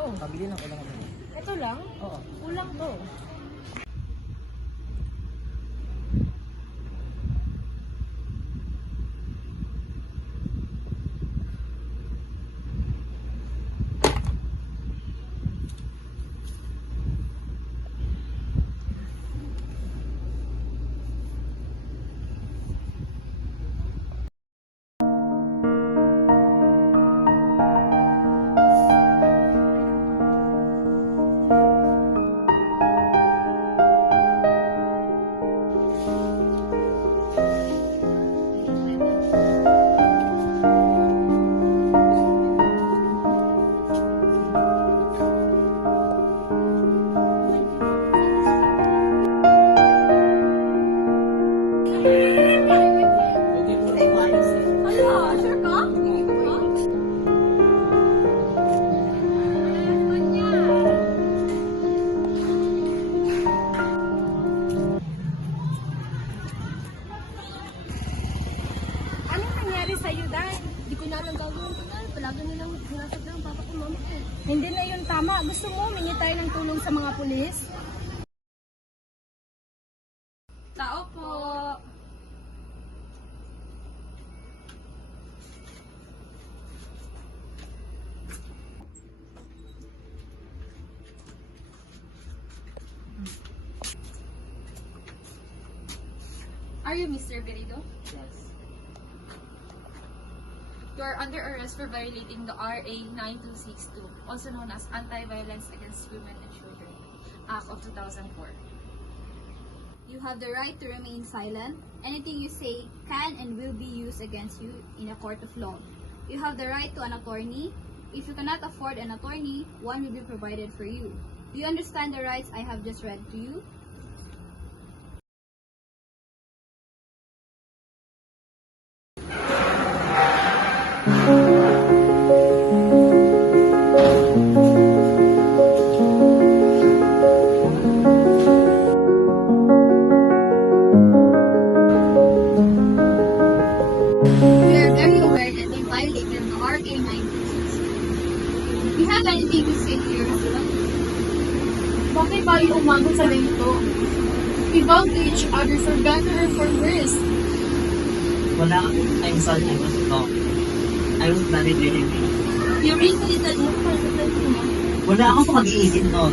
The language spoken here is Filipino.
to? Pabili ng ulang ano. Ito lang? Oo. Ulang to. Okay po na iwanan sir. Ala, sure ka? Ha? Anong nangyari sa'yo, Day? Hindi ko na alam gagawin ko na. Palagi nilang sinasabi ng papa ko, mama ko. Hindi na yun tama. Gusto mo, mingi tayo ng tulong sa mga pulis? Tao po. Are you Mr. Garrido? Yes. You are under arrest for violating the RA 9262, also known as Anti-Violence Against Women and Children Act of 2004. You have the right to remain silent. Anything you say can and will be used against you in a court of law. You have the right to an attorney. If you cannot afford an attorney, one will be provided for you. Do you understand the rights I have just read to you? We are very aware that they violated the RA 9262. Do you have anything to say to your husband? Bakit tayo umabot sa ganito? We bow to each other for better or for worse. Wala akong I'm sorry I was wrong. I was married with him. You really did not look for the Wala akong mag-iisip noon.